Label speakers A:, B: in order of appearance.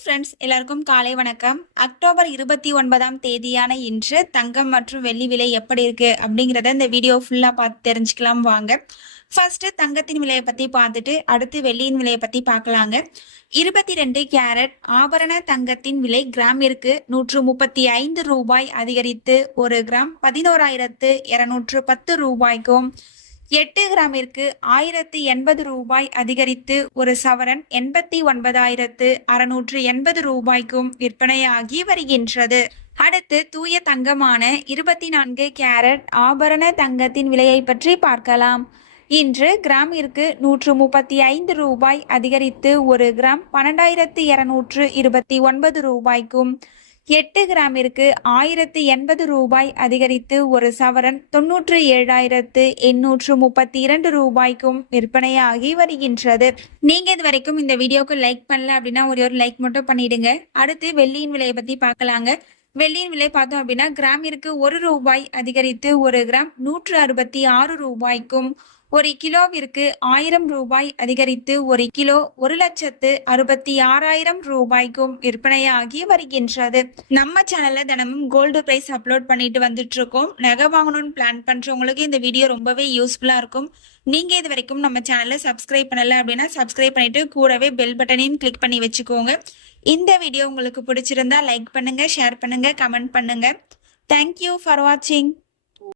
A: Friends எல்லாருக்கும் காலை வணக்கம். அக்டோபர் இருபத்தி ஒன்பதாம் தேதியான இன்று தங்கம் மற்றும் வெள்ளி விலை எப்படி இருக்கு அப்படிங்கிறத இந்த வீடியோ ஃபுல்லாக பார்த்து தெரிஞ்சுக்கலாம் வாங்க. ஃபர்ஸ்ட் தங்கத்தின் விலையை பத்தி பார்த்துட்டு அடுத்து வெள்ளியின் விலையை பத்தி பார்க்கலாங்க. இருபத்தி ரெண்டு கேரட் ஆபரண தங்கத்தின் விலை கிராமிற்கு நூற்று முப்பத்தி ஐந்து ரூபாய் அதிகரித்து ஒரு கிராம் பதினோராயிரத்து இருநூற்று பத்து ரூபாய்க்கும் எட்டு கிராமிற்கு ஆயிரத்து எண்பது ரூபாய் அதிகரித்து ஒரு சவரன் எண்பத்தி ஒன்பதாயிரத்து அறுநூற்று எண்பது ரூபாய்க்கும் விற்பனையாகி வருகின்றது. அடுத்து தூய தங்கமான இருபத்தி நான்கு கேரட் ஆபரண தங்கத்தின் விலையை பற்றி பார்க்கலாம். இன்று கிராமிற்கு நூற்று முப்பத்தி ஐந்து ரூபாய் அதிகரித்து ஒரு கிராம் பன்னெண்டாயிரத்து இருநூற்று இருபத்தி ஒன்பது ரூபாய்க்கும் எட்டு கிராமிற்கு ஆயிரத்து எண்பது ரூபாய் அதிகரித்து ஒரு சவரன் தொன்னூற்று ஏழாயிரத்து எண்ணூற்று முப்பத்தி இரண்டு ரூபாய்க்கும் விற்பனையாகி வருகின்றது. நீங்க இது வரைக்கும் இந்த வீடியோக்கு லைக் பண்ணல அப்படின்னா ஒரே ஒரு லைக் மட்டும் பண்ணிடுங்க. அடுத்து வெள்ளியின் விலையை பத்தி பார்க்கலாங்க. வெள்ளியின் விலை பார்த்தோம் அப்படின்னா கிராமிற்கு ஒரு ரூபாய் அதிகரித்து ஒரு கிராம் நூற்று அறுபத்தி ஆறு ரூபாய்க்கும் ஒரு கிலோவிற்கு ஆயிரம் ரூபாய் அதிகரித்து ஒரு கிலோ ஒரு லட்சத்து அறுபத்தி ஆறாயிரம் ரூபாய்க்கும் விற்பனையாகி வருகின்றது. நம்ம சேனல்ல தினமும் கோல்டு பிரைஸ் அப்லோட் பண்ணிட்டு வந்துட்டு இருக்கோம் நகை வாங்கணும்னு பிளான் பண்றவங்களுக்கு இந்த வீடியோ ரொம்பவே யூஸ்ஃபுல்லா இருக்கும். நீங்க இது வரைக்கும் நம்ம சேனலை சப்ஸ்கிரைப் பண்ணல அப்படின்னா சப்ஸ்கிரைப் பண்ணிட்டு கூடவே பெல் பட்டனையும் கிளிக் பண்ணி வச்சுக்கோங்க. இந்த வீடியோ உங்களுக்கு பிடிச்சிருந்தா லைக் பண்ணுங்க ஷேர் பண்ணுங்க கமெண்ட் பண்ணுங்க. தேங்க்யூ ஃபார் வாட்சிங்